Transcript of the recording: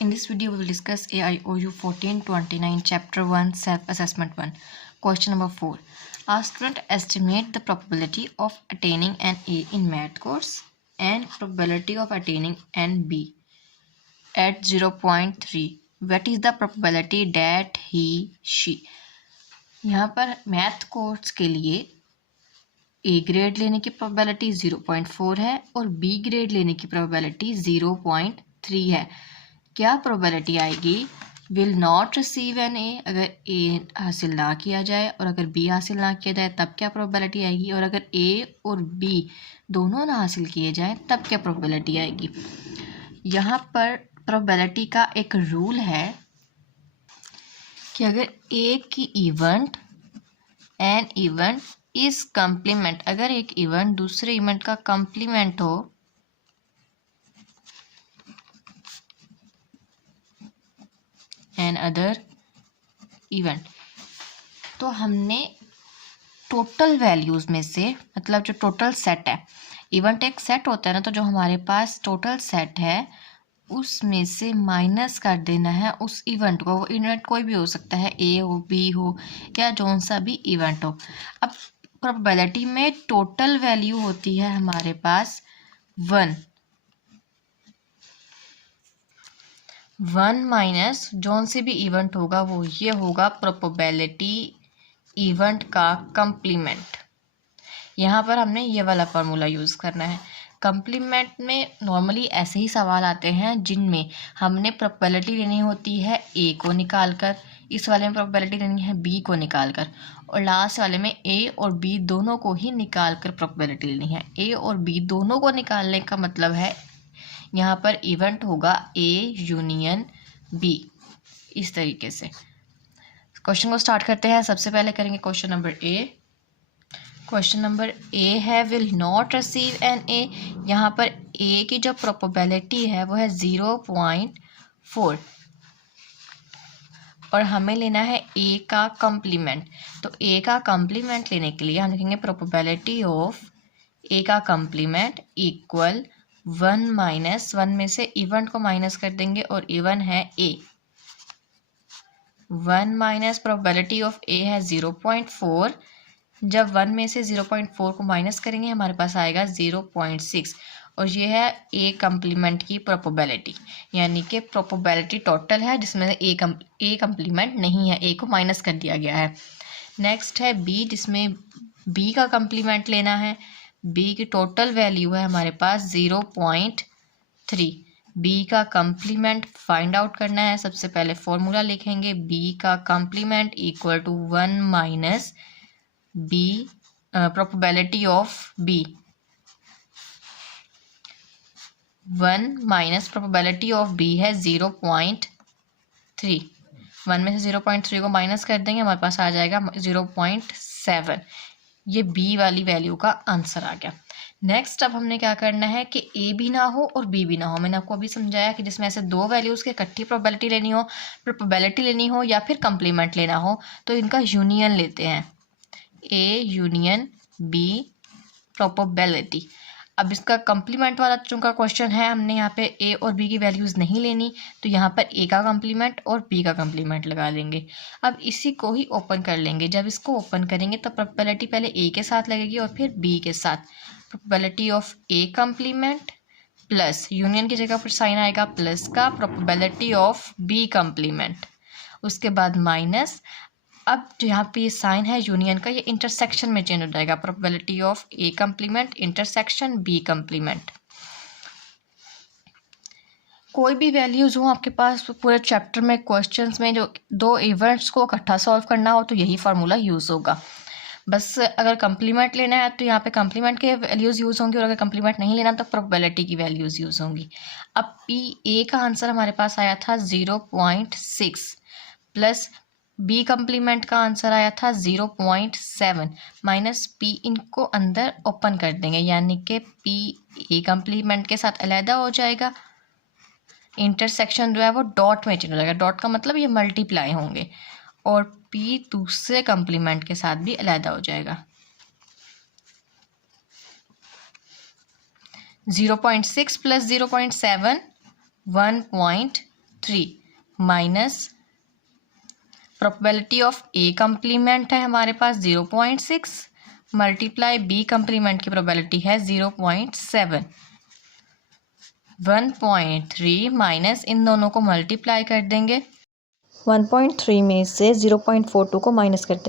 In this video, we will discuss AIOU 1429, Chapter 1, Self-Assessment 1. Question number 4. A student estimate the probability of attaining an A in math course and probability of attaining an B at 0.3. What is the probability that she? यहाँ पर math course के लिए A grade लेने की probability 0.4 है और B grade लेने की प्रोबेबिलिटी 0.3 है। क्या प्रोबेबिलिटी आएगी? Will not receive an A, अगर ए हासिल ना किया जाए, और अगर बी हासिल ना किया जाए तब क्या प्रोबेबिलिटी आएगी, और अगर ए और बी दोनों ना हासिल किए जाएं तब क्या प्रोबेबिलिटी आएगी। यहाँ पर प्रोबेबिलिटी का एक रूल है कि अगर एक की event an event is complement, अगर एक इवेंट दूसरे इवेंट का कम्प्लीमेंट हो एन अदर इवेंट, तो हमने टोटल वैल्यूज में से, मतलब जो टोटल सेट है, इवेंट एक सेट होता है ना, तो जो हमारे पास टोटल सेट है उसमें से माइनस कर देना है उस इवेंट को। वो इवेंट कोई भी हो सकता है, ए हो, बी हो, या जौन सा भी इवेंट हो। अब प्रोबेबिलिटी में टोटल वैल्यू होती है हमारे पास 1 माइनस जौन से भी इवेंट होगा वो ये होगा प्रोबेबिलिटी इवेंट का कम्प्लीमेंट। यहाँ पर हमने ये वाला फार्मूला यूज़ करना है। कम्प्लीमेंट में नॉर्मली ऐसे ही सवाल आते हैं जिनमें हमने प्रोबेबिलिटी लेनी होती है ए को निकाल कर, इस वाले में प्रोबेबिलिटी लेनी है बी को निकाल कर, और लास्ट वाले में ए और बी दोनों को ही निकाल कर प्रोबेबिलिटी लेनी है। ए और बी दोनों को निकालने का मतलब है यहाँ पर इवेंट होगा ए यूनियन बी। इस तरीके से क्वेश्चन को स्टार्ट करते हैं। सबसे पहले करेंगे question number A. Question number A है will not receive an A. यहाँ पर ए की जो प्रोबेबिलिटी है वो है 0.4 और हमें लेना है ए का कम्प्लीमेंट। तो ए का कम्प्लीमेंट लेने के लिए हम लिखेंगे प्रोबेबिलिटी ऑफ ए का कम्प्लीमेंट इक्वल 1 माइनस 1 में से इवेंट को माइनस कर देंगे और इवन है ए। 1 माइनस प्रोबेबिलिटी ऑफ ए है 0.4। जब 1 में से 0.4 को माइनस करेंगे हमारे पास आएगा 0.6 और ये है ए कम्प्लीमेंट की प्रोबेबिलिटी, यानी कि प्रोबेबिलिटी टोटल है जिसमें ए कम्प्लीमेंट नहीं है, ए को माइनस कर दिया गया है। नेक्स्ट है बी, जिसमें बी का कम्प्लीमेंट लेना है। बी की टोटल वैल्यू है हमारे पास 0.3। बी का कम्प्लीमेंट फाइंड आउट करना है। सबसे पहले फॉर्मूला लिखेंगे बी का complement equal to 1 minus B probability of B. 1 minus probability of B है 0.3। 1 में से 0.3 को माइनस कर देंगे हमारे पास आ जाएगा 0.7। ये बी वाली वैल्यू का आंसर आ गया। नेक्स्ट अब हमने क्या करना है कि ए भी ना हो और बी भी ना हो। मैंने आपको अभी समझाया कि जिसमें ऐसे दो वैल्यूज़ के इकट्ठी प्रोबेबिलिटी लेनी हो या फिर कम्प्लीमेंट लेना हो तो इनका यूनियन लेते हैं, ए यूनियन बी प्रोबेबिलिटी। अब इसका कम्प्लीमेंट वाला चूँकि क्वेश्चन है, हमने यहाँ पे ए और बी की वैल्यूज़ नहीं लेनी, तो यहाँ पर ए का कम्प्लीमेंट और बी का कम्प्लीमेंट लगा लेंगे। अब इसी को ही ओपन कर लेंगे। जब इसको ओपन करेंगे तो प्रोबेबिलिटी पहले ए के साथ लगेगी और फिर बी के साथ। Probability of A complement plus union की जगह पर साइन आएगा प्लस का प्रोबेबिलिटी ऑफ बी कम्प्लीमेंट, उसके बाद माइनस। अब जो यहाँ पे ये साइन है यूनियन का, ये इंटरसेक्शन में चेंज हो जाएगा। Probability of A complement intersection B complement. कोई भी वैल्यूज हो आपके पास पूरे चैप्टर में, क्वेश्चंस में, जो दो इवेंट्स को इकट्ठा सॉल्व करना हो तो यही फार्मूला यूज़ होगा। बस अगर कम्प्लीमेंट लेना है तो यहाँ पे कम्प्लीमेंट के वैल्यूज़ यूज़ होंगी और अगर कम्प्लीमेंट नहीं लेना तो प्रोबेबिलिटी की वैल्यूज़ यूज़ होंगी। अब पी ए का आंसर हमारे पास आया था 0.6 प्लस बी कम्प्लीमेंट का आंसर आया था 0.7 माइनस पी। इनको अंदर ओपन कर देंगे यानी कि पी ए कम्प्लीमेंट के साथ अलहदा हो जाएगा। इंटरसेक्शन जो है वो डॉट में चेंज हो जाएगा। डॉट का मतलब ये मल्टीप्लाई होंगे और पी दूसरे कम्प्लीमेंट के साथ भी अलहदा हो जाएगा। 0.6 plus 0.7 1.3 0.3 minus probability of A complement है हमारे पास 0.6 मल्टीप्लाई बी कम्प्लीमेंट की प्रोबेबिलिटी है 0.7। 1.3 माइनस इन दोनों को मल्टीप्लाई कर देंगे। 1.3 में से 0.42 को माइनस कर देंगे।